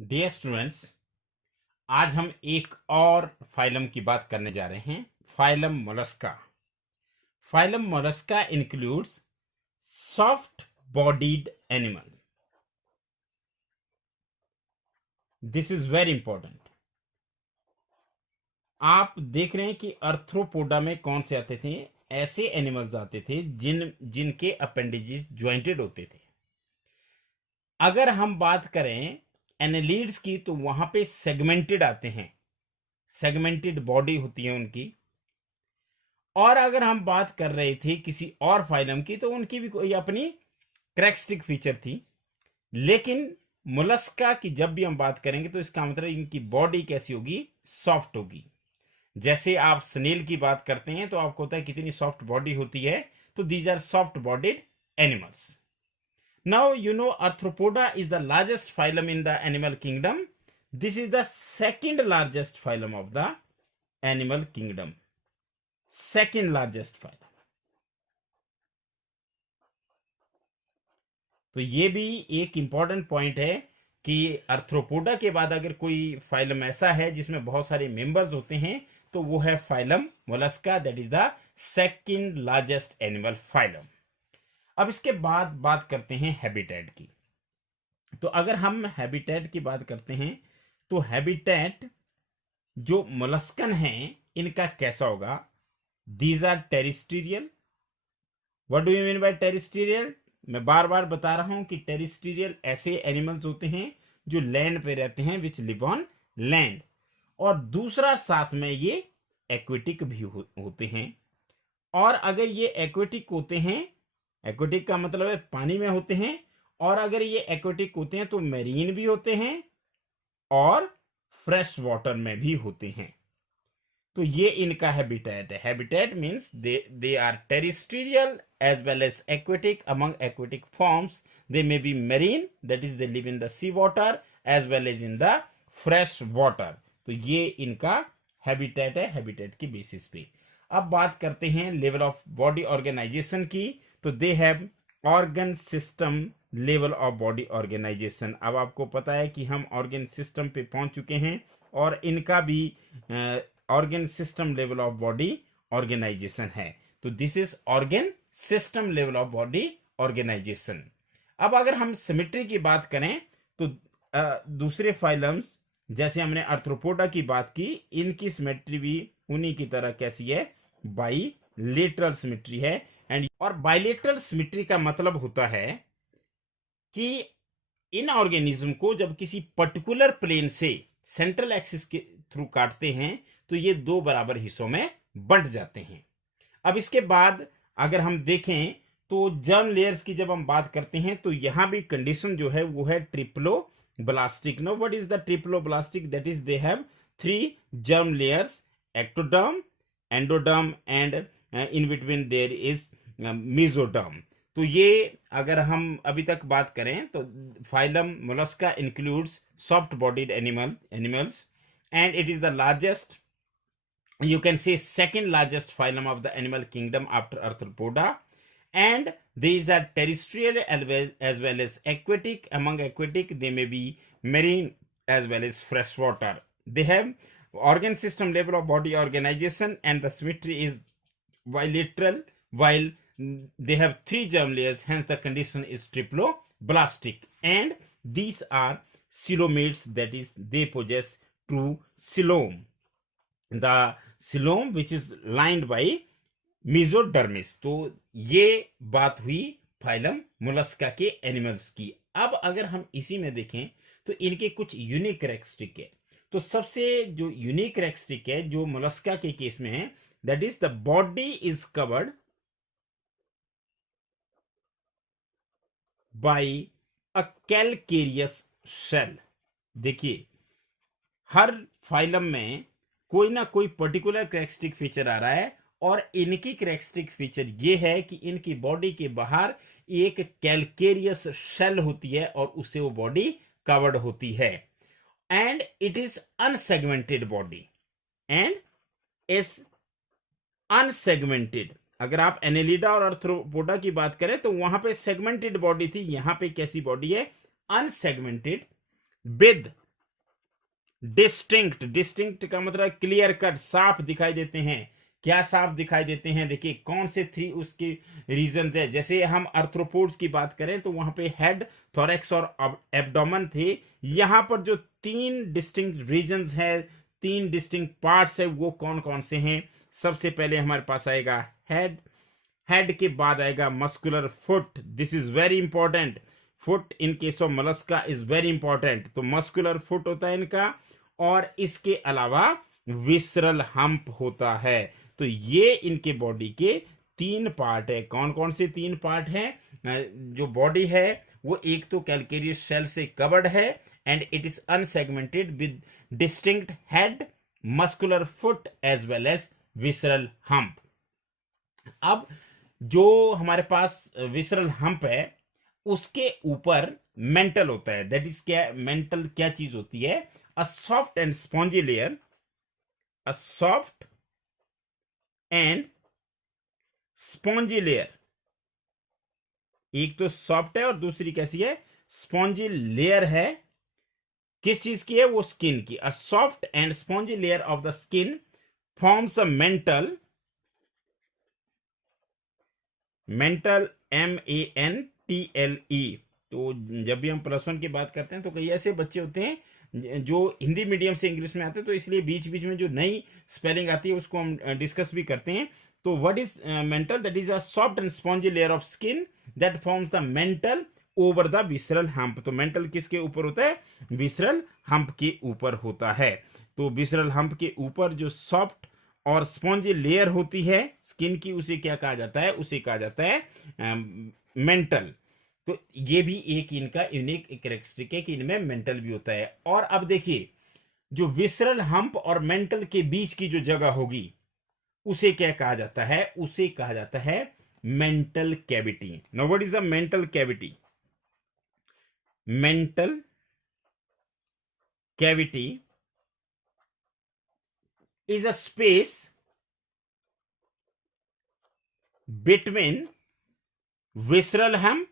Dear students, आज हम एक और फाइलम की बात करने जा रहे हैं। Phylum Mollusca. Phylum Mollusca includes soft bodied animals. This is very important. आप देख रहे हैं कि अर्थ्रोपोडा में कौन से आते थे? ऐसे एनिमल्स आते थे जिनके अपेंडिजेस ज्वाइंटेड होते थे। अगर हम बात करें एनालिड्स की तो वहां पे सेगमेंटेड आते हैं, सेगमेंटेड बॉडी होती है उनकी। और अगर हम बात कर रहे थे किसी और फाइलम की तो उनकी भी कोई अपनी करेक्टरिस्टिक फीचर थी। लेकिन मोलस्का की जब भी हम बात करेंगे तो इसका मतलब इनकी बॉडी कैसी होगी? सॉफ्ट होगी। जैसे आप स्नेल की बात करते हैं तो आपको होता है कितनी सॉफ्ट बॉडी होती है, तो these are soft bodied animals. Now you know Arthropoda is the largest phylum in the animal kingdom. This is the second largest phylum of the animal kingdom. Second largest phylum. तो ये भी एक important point है कि arthropoda के बाद अगर कोई फाइलम ऐसा है जिसमें बहुत सारे मेंबर्स होते हैं तो वो है phylum Mollusca. That is the second largest animal phylum. अब इसके बाद बात करते हैं हैबिटेट की. तो अगर हम हैबिटेट की बात करते हैं तो हैबिटेट जो मोलस्कन है इनका कैसा होगा? These are terrestrial. What do you mean by terrestrial? मैं बार बार बता रहा हूं कि टेरिस्टीरियल ऐसे एनिमल्स होते हैं जो लैंड पे रहते हैं, विच लिव ऑन लैंड. और दूसरा साथ में ये एक्वेटिक भी होते हैं. और अगर ये एक्वेटिक होते हैं, एक्वेटिक का मतलब है पानी में होते हैं, और अगर ये एक्वेटिक होते हैं तो मेरीन भी होते हैं और फ्रेश वाटर में भी होते हैं. तो ये इनका हैबिटेट है. Habitat means they are terrestrial as well as aquatic. Among aquatic forms they may be marine, that is they live in the sea water as well as in the fresh water. तो ये इनका habitat है, habitat की basis पे. अब बात करते हैं लेवल ऑफ बॉडी ऑर्गेनाइजेशन की. तो they have organ system level of body organisation. अब आपको पता है कि हम ऑर्गन सिस्टम पे पहुंच चुके हैं और इनका भी organ system level of body organisation है. तो this is organ system level of body organisation. अब अगर हम सिमेट्री की बात करें तो दूसरे फाइलम्स जैसे हमने आर्थ्रोपोडा की बात की, इनकी सिमेट्री भी उन्हीं की तरह कैसी है? बाइलेटरल सिमेट्री है. एंड और बाइलेटरल सिमेट्री का मतलब होता है कि इन ऑर्गेनिज्म को जब किसी पर्टिकुलर प्लेन से सेंट्रल एक्सिस के थ्रू काटते हैं तो ये दो बराबर हिस्सों में बंट जाते हैं. अब इसके बाद अगर हम देखें तो जर्म लेयर्स की जब हम बात करते हैं तो यहां भी कंडीशन जो है वो है triploblastic. No, what is the triploblastic? That is they have 3 germ layers, ectoderm, endoderm and in between there is mesoderm. तो ये अगर हम अभी तक बात करें तो phylum Mollusca includes soft bodied animals and it is the largest, you can say second largest phylum of the animal kingdom after arthropoda. And these are terrestrial as well as aquatic. Among aquatic they may be marine as well as freshwater. They have organ system level of body organization and the symmetry is bilateral while they have 3 germ layers, hence the condition is triploblastic. And these are coelomates, that is they possess true coelom. The coelom which is lined by mesodermis. तो ये बात हुई phylum Mollusca के animals की. अब अगर हम इसी में देखें तो इनके कुछ यूनिक कैरेक्टरिस्टिक है. तो सबसे जो यूनिक कैरेक्टरिस्टिक है जो मोलस्का के केस में है, that is the body is covered by a calcareous shell. देखिए हर फाइलम में कोई ना कोई पर्टिकुलर कैरेक्टरिस्टिक फीचर आ रहा है और इनकी कैरेक्टरिस्टिक फीचर ये है कि इनकी बॉडी के बाहर एक कैलकेरियस शेल होती है और उससे वो बॉडी कवर्ड होती है. And it is unsegmented body and is unsegmented. अगर आप एनेलिडा और आर्थ्रोपोडा की बात करें तो वहां पे सेगमेंटेड बॉडी थी, यहां पे कैसी बॉडी है? अनसेगमेंटेड विद डिस्टिंक्ट, डिस्टिंक्ट का मतलब क्लियर कट, साफ दिखाई देते हैं। क्या साफ दिखाई देते हैं? देखिए कौन से थ्री उसके रीजन है। जैसे हम अर्थ्रोपोड्स की बात करें तो वहां पे हेड, थोरैक्स और एब्डोमेन थे। यहां पर जो तीन डिस्टिंक्ट रीजन्स है, तीन डिस्टिंक्ट पार्ट्स है, वो कौन कौन से हैं? सबसे पहले हमारे पास आएगा हेड, हेड के बाद आएगा muscular foot, this is very important. Foot in case of Mollusca is very important, तो मस्कुलर फुट होता है इनका। और इसके अलावा विसरल हम्प होता है। तो ये इनके बॉडी के तीन पार्ट है। कौन कौन से तीन पार्ट हैं? जो बॉडी है वो एक तो कैलकेरियस सेल से कवर्ड है and it is unsegmented with distinct head, muscular foot as well as visceral hump. अब जो हमारे पास विसरल हम्प है उसके ऊपर मेंटल होता है। दैट इज क्या? मेंटल क्या चीज होती है? A soft and spongy layer, a soft and spongy layer. एक तो सॉफ्ट है और दूसरी कैसी है? स्पॉन्जी लेयर है। किस चीज की है? वो स्किन की। A soft and spongy layer of the skin forms a mental, mental MENTLE। तो जब भी हम +1 की बात करते हैं तो कई ऐसे बच्चे होते हैं जो हिंदी मीडियम से इंग्लिश में आते हैं, तो इसलिए बीच बीच में जो नई स्पेलिंग आती है उसको हम डिस्कस भी करते हैं। तो what is mental? That is a soft and spongy layer of skin that forms the mental over the visceral hump. तो मेंटल किसके ऊपर होता है? विसरल हम्प के ऊपर होता है। तो विसरल हम्प के ऊपर जो सॉफ्ट और स्पॉन्जी लेयर होती है स्किन की, उसे क्या कहा जाता है? उसे कहा जाता है मेंटल। तो ये भी एक इनका यूनिक कैरेक्टरिस्टिक है कि इनमें मेंटल भी होता है। और अब देखिए जो विसरल हम्प और मेंटल के बीच की जो जगह होगी उसे क्या कहा जाता है? उसे कहा जाता है mantle cavity. Now what is the mantle cavity? Mantle cavity is a space between visceral hump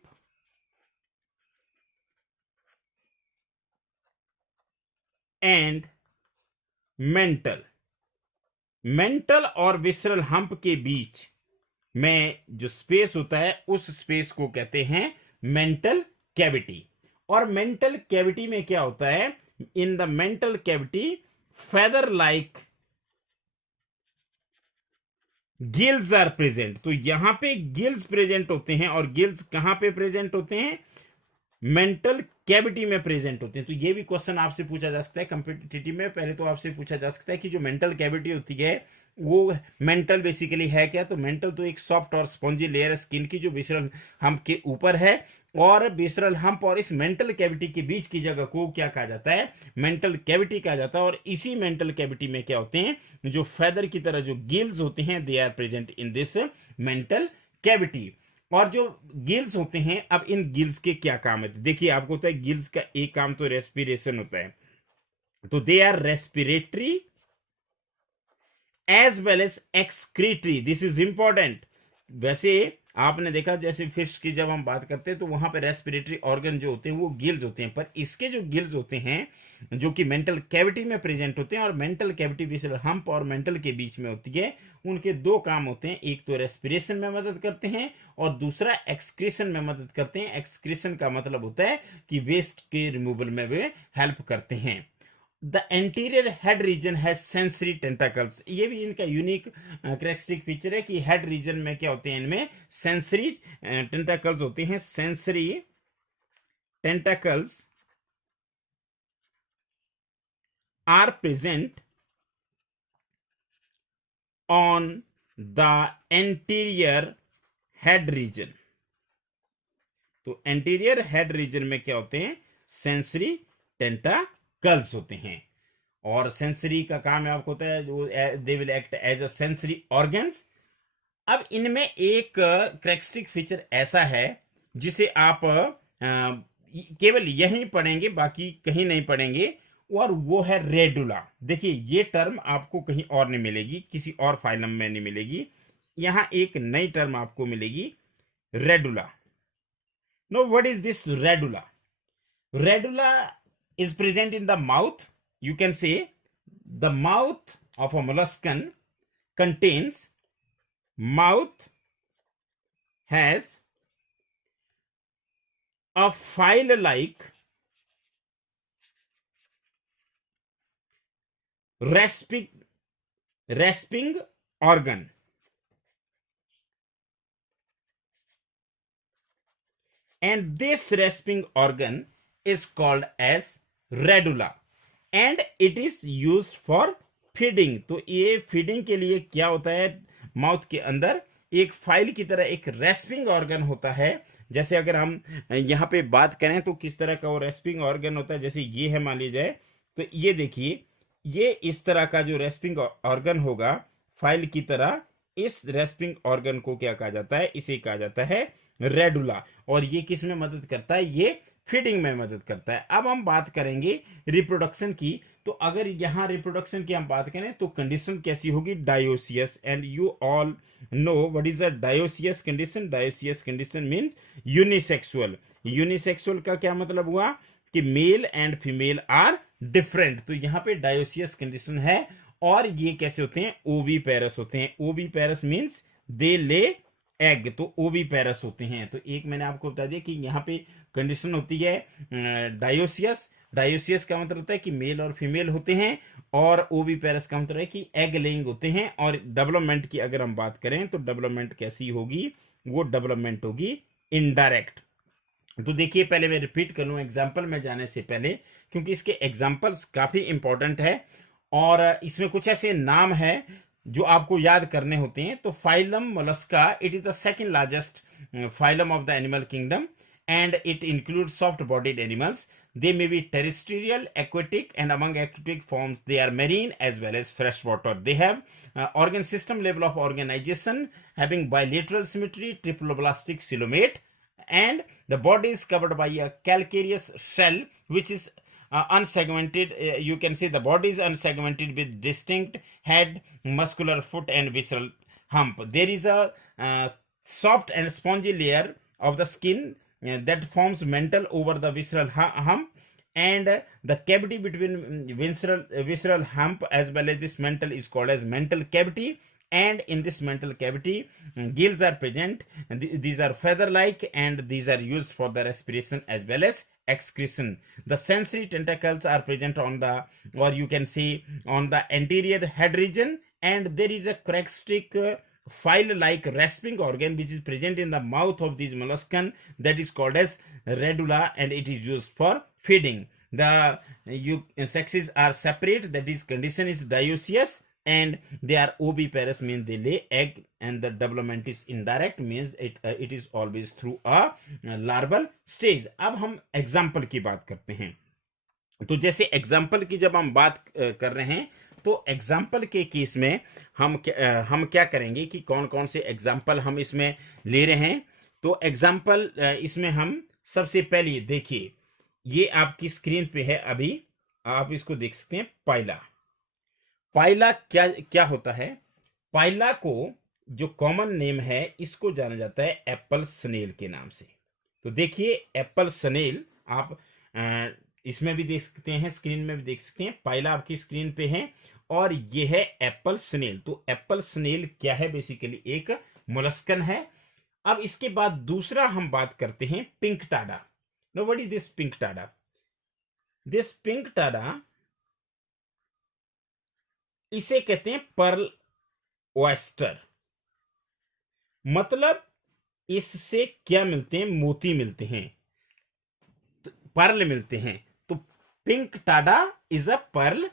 and mental। Mental और विसरल हम्प के बीच में जो स्पेस होता है उस स्पेस को कहते हैं मेंटल कैविटी। और मेंटल कैविटी में क्या होता है? In the mantle cavity feather like gills are present. तो यहां पे गिल्स प्रेजेंट होते हैं। और गिल्स कहां पे प्रेजेंट होते हैं? मेंटल कैविटी में प्रेजेंट होते हैं। तो ये भी क्वेश्चन आपसे पूछा जा सकता है कॉम्पिटिटिव में। पहले तो आपसे पूछा जा सकता है कि जो मेंटल कैविटी होती है वो मेंटल बेसिकली है क्या? तो मेंटल तो एक सॉफ्ट और स्पॉन्जी लेयर स्किन की जो विसरल हम्प के ऊपर है। और विसरल हम्प और इस मेंटल कैविटी के बीच की जगह को क्या कहा जाता है? मेंटल कैविटी कहा जाता है। और इसी मेंटल कैविटी में क्या होते हैं? जो फेदर की तरह जो गिल्स होते हैं they are present in this mantle cavity. और जो गिल्स होते हैं, अब इन गिल्स के क्या काम है? देखिए आपको होता है गिल्स का एक काम तो रेस्पिरेशन होता है। तो they are respiratory as well as excretory, this is important. वैसे आपने देखा जैसे फिश की जब हम बात करते हैं तो वहां पर रेस्पिरेटरी ऑर्गन जो होते हैं वो गिल्स होते हैं, पर इसके जो गिल्स होते हैं जो कि मेंटल कैविटी में प्रेजेंट होते हैं, और मेंटल कैविटी विसरल हम्प और मेंटल के बीच में होती है, उनके दो काम होते हैं। एक तो रेस्पिरेशन में मदद करते हैं और दूसरा एक्सक्रीशन में मदद करते हैं। एक्सक्रीशन का मतलब होता है कि वेस्ट के रिमूवल में वे हेल्प करते हैं। द एंटीरियर हेड रीजन है सेंसरी टेंटाकल्स। ये भी इनका यूनिक कैरेक्टरिस्टिक फीचर है कि हेड रीजन में क्या होते हैं? इनमें सेंसरी टेंटाकल्स होते हैं। Sensory tentacles are present on the anterior head region. तो एंटीरियर हेड रीजन में क्या होते हैं? सेंसरी टेंटाकल्स होते हैं। और सेंसरी का काम है आपको होता है they will act as a sensory organs. अब इनमें एक कैरेक्टरिस्टिक फीचर ऐसा है जिसे आप केवल यहीं पढ़ेंगे, बाकी कहीं नहीं पढ़ेंगे, और वो है रेडुला। देखिए ये टर्म आपको कहीं और नहीं मिलेगी, किसी और फाइलम में नहीं मिलेगी। यहां एक नई टर्म आपको मिलेगी, radula. No what is this radula? Radula is present in the mouth you can say the mouth of a molluscan contains, mouth has a file like rasping organ, and this rasping organ is called as radula and it is used for feeding. तो ये feeding के लिए क्या होता है, mouth के अंदर एक फाइल की तरह एक रेस्पिंग ऑर्गन होता है। जैसे अगर हम यहाँ पे बात करें तो किस तरह का वो रेस्पिंग ऑर्गन होता है, जैसे ये है मान लीजिए, तो ये देखिए ये इस तरह का जो रेस्पिंग ऑर्गन होगा फाइल की तरह, इस रेस्पिंग ऑर्गन को क्या कहा जाता है, इसे कहा जाता है रेडुला। और ये किस में मदद करता है, ये फीडिंग में मदद करता है। अब हम बात करेंगे रिप्रोडक्शन की। तो अगर यहां रिप्रोडक्शन की हम बात करें तो कंडीशन कैसी होगी, dioecious, and you all know what is the dioecious condition. Dioecious condition means unisexual. Unisexual का क्या मतलब हुआ कि male and female are different. तो यहां पे डायोसियस कंडीशन है। और ये कैसे होते हैं, ओवी पैरस होते हैं। ओवी पैरस मींस दे ले एग, तो ओवी पैरस होते हैं। तो एक मैंने आपको बता दिया कि यहाँ पे कंडीशन होती है डायोसियस। डायोसियस का मतलब होता है कि मेल और फीमेल होते हैं, और ओवी पैरस का मतलब है कि एग लेइंग होते हैं। और डेवलपमेंट की अगर हम बात करें तो डेवलपमेंट कैसी होगी, वो डेवलपमेंट होगी इनडायरेक्ट। तो देखिए पहले मैं रिपीट कर लूँ एग्जाम्पल में जाने से पहले, क्योंकि इसके एग्जाम्पल्स काफी इंपॉर्टेंट है और इसमें कुछ ऐसे नाम है जो आपको याद करने होते हैं। तो phylum Mollusca, it is the second largest phylum of the animal kingdom and it includes soft bodied animals. They may be terrestrial, aquatic, and among aquatic forms they are marine as well as freshwater. They have organ system level of organization having bilateral symmetry, triploblastic coelomate, and the body is covered by a calcareous shell which is unsegmented. You can see the body is unsegmented with distinct head, muscular foot, and visceral hump. There is a soft and spongy layer of the skin that forms mantle over the visceral hump, and the cavity between visceral hump as well as this mantle is called as mantle cavity. And in this mantle cavity gills are present. These are feather like and these are used for the respiration as well as excretion. The sensory tentacles are present on the, or you can see on the anterior head region, and there is a characteristic file like rasping organ which is present in the mouth of these molluscan, that is called as radula, and it is used for feeding. The sexes are separate, that is condition is dioecious, and they are oviparous means they lay egg, and the development is indirect means it is always through a larval stage. अब हम example की बात करते हैं। तो जैसे example की जब हम बात कर रहे हैं तो एग्जाम्पल के केस में हम क्या करेंगे कि कौन कौन से एग्जाम्पल हम इसमें ले रहे हैं। तो एग्जाम्पल इसमें हम सबसे पहले देखिए, ये आपकी स्क्रीन पे है, अभी आप इसको देख सकते हैं। पाइला, पाइला क्या होता है, पाइला को जो कॉमन नेम है इसको जाना जाता है एप्पल स्नेल के नाम से। तो देखिए एप्पल स्नेल आप इसमें भी देख सकते हैं, स्क्रीन में भी देख सकते हैं। पाइला आपकी स्क्रीन पे है और ये है एप्पल स्नेल। तो एप्पल स्नेल क्या है, बेसिकली एक मोलस्कन है। अब इसके बाद दूसरा हम बात करते हैं pink Tada. No what is this pink Tada? This pink Tada, इसे कहते हैं पर्ल ऑयस्टर। मतलब इससे क्या मिलते हैं, मोती मिलते हैं, पर्ल मिलते हैं। तो Pinctada is a pearl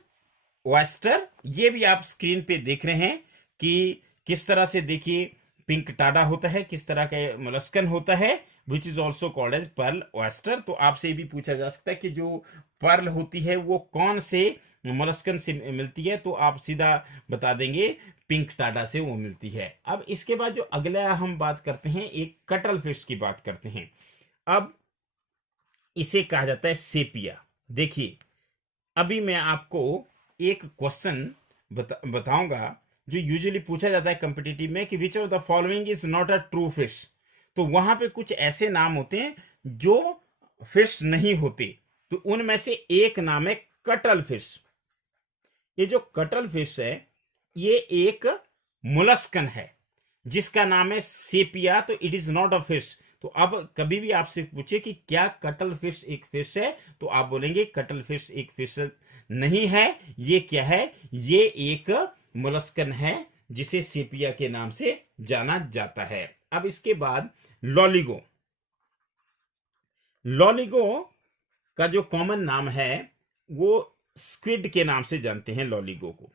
oyster. ये भी आप स्क्रीन पे देख रहे हैं कि किस तरह से, देखिए पिंक टाडा होता है, किस तरह का मोलस्कन होता है, which is also called as pearl oyster. तो आपसे भी पूछा जा सकता है कि जो पर्ल होती है वो कौन से मोलस्कन से मिलती है, तो आप सीधा बता देंगे पिंक टाडा से वो मिलती है। अब इसके बाद जो अगला हम बात करते हैं, एक कटल फिश की बात करते हैं। अब इसे कहा जाता है सेपिया। देखिए अभी मैं आपको एक क्वेश्चन बताऊंगा जो यूजुअली पूछा जाता है कॉम्पिटिटिव में कि which of the following is not a true fish. तो वहां पे कुछ ऐसे नाम होते हैं जो फिश नहीं होते, तो उनमें से एक नाम है कटल फिश। ये जो कटल फिश है ये एक मोलस्कन है जिसका नाम है सेपिया, तो it is not a fish. तो अब कभी भी आपसे पूछे कि क्या कटल फिश एक फिश है, तो आप बोलेंगे कटल फिश एक फिश नहीं है, ये क्या है, ये एक मोलस्कन है जिसे सेपिया के नाम से जाना जाता है। अब इसके बाद लॉलिगो। लॉलिगो का जो कॉमन नाम है वो स्क्विड के नाम से जानते हैं लॉलिगो को।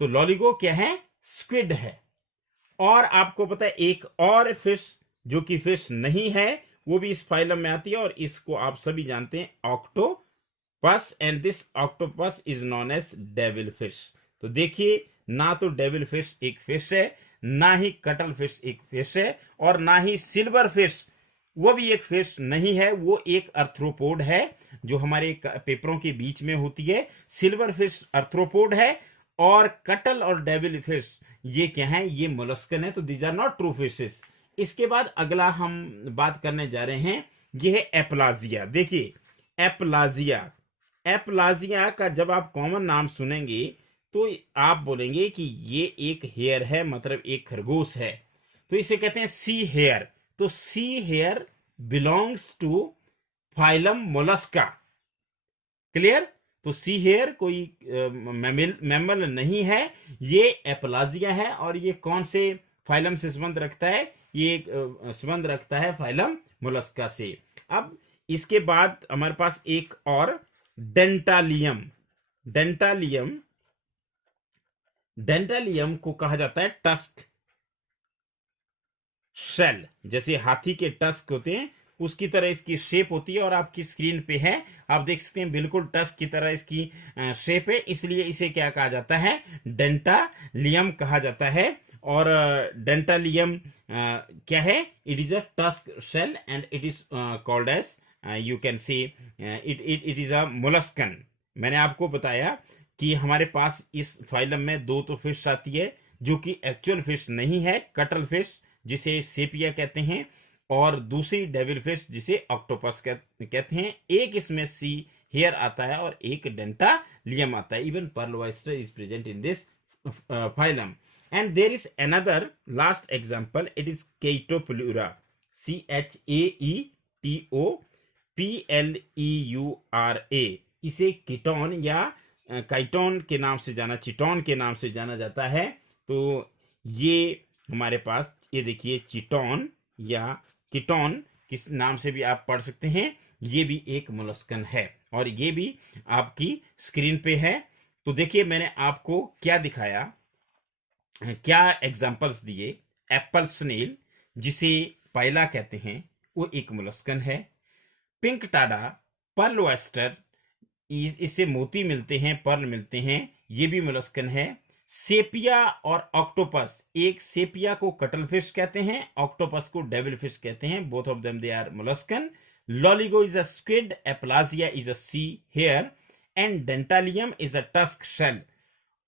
तो लॉलिगो क्या है, स्क्विड है। और आपको पता है एक और फिश जो कि फिश नहीं है वो भी इस फाइलम में आती है, और इसको आप सभी जानते हैं, octopus, and this octopus is known as devil fish. तो देखिए, ना तो डेविल फिश एक फिश है, ना ही कटल फिश एक फिश है, और ना ही सिल्वर फिश वो भी एक फिश नहीं है, वो एक अर्थ्रोपोड है जो हमारे पेपरों के बीच में होती है। सिल्वर फिश अर्थ्रोपोड है, और कटल और डेविल फिश ये क्या है, ये मोलस्कन है। तो these are not true fishes. इसके बाद अगला हम बात करने जा रहे हैं, ये है एप्लाजिया। देखिए एप्लाजिया, एप्लाजिया का जब आप कॉमन नाम सुनेंगे तो आप बोलेंगे कि ये एक हेयर है, मतलब एक खरगोश है। तो इसे कहते हैं सी हेयर। तो sea hare belongs to phylum Mollusca. Clear? तो सी हेयर कोई मैमल नहीं है, ये एप्लाजिया है। और ये कौन से फाइलम से संबंध रखता है, ये संबंध रखता है फाइलम मोलस्का से। अब इसके बाद हमारे पास एक और डेंटालियम। डेंटालियम, डेंटालियम को कहा जाता है टस्क शेल। जैसे हाथी के टस्क होते हैं उसकी तरह इसकी शेप होती है, और आपकी स्क्रीन पे है, आप देख सकते हैं बिल्कुल टस्क की तरह इसकी शेप है, इसलिए इसे क्या कहा जाता है, डेंटालियम कहा जाता है। और डेंटालियम क्या है, it is a tusk shell and it is called as, you can say it is a molluscan. मैंने आपको बताया कि हमारे पास इस फाइलम में दो तो फिश आती है जो कि एक्चुअल फिश नहीं है, कटल फिश जिसे सेपिया कहते हैं, और दूसरी डेविल फिश जिसे ऑक्टोपस कहते हैं। एक इसमें सी हेयर आता है और एक डेंटालियम आता है। Even pearl oyster is present in this phylum. And there is another last example, it is Chaetopleura, CHAETOPLEURA। इसे कीटोन या काइटोन के नाम से जाना, चिटोन के नाम से जाना जाता है। तो ये हमारे पास, ये देखिए चिटोन या कीटोन किस नाम से भी आप पढ़ सकते हैं, ये भी एक मोलस्कन है, और ये भी आपकी स्क्रीन पे है। तो देखिए मैंने आपको क्या दिखाया, क्या एग्जांपल्स दिए। एप्पल स्नेल जिसे पाइला कहते हैं वो एक मोलस्कन है। पिंक टाडा, पर्ल ऑयस्टर, इससे मोती मिलते हैं, पर्ल मिलते हैं, ये भी मोलस्कन है। सेपिया और ऑक्टोपस, एक सेपिया को कटल फिश कहते हैं, ऑक्टोपस को डेविल फिश कहते हैं, both of them they are molluscan. Loligo is a squid, Aplysia is a sea hare, and Dentalium is a tusk shell.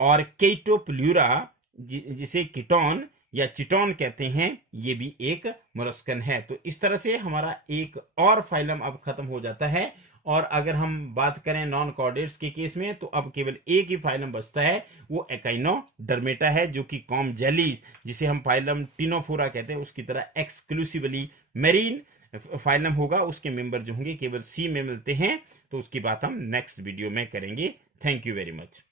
और केटोप्लूरा जिसे कीटोन या चिटोन कहते हैं, ये भी एक मोलस्कन है। तो इस तरह से हमारा एक और फाइलम अब खत्म हो जाता है। और अगर हम बात करें नॉन कॉर्डेट्स के केस में, तो अब केवल एक ही फाइलम बचता है, वो एकाइनोडर्मेटा है, जो कि कॉम जेलीज जिसे हम फाइलम टिनोफोरा कहते हैं उसकी तरह एक्सक्लूसिवली मेरीन फाइलम होगा। उसके मेंबर जो होंगे केवल सी में मिलते हैं। तो उसकी बात हम नेक्स्ट वीडियो में करेंगे। Thank you very much.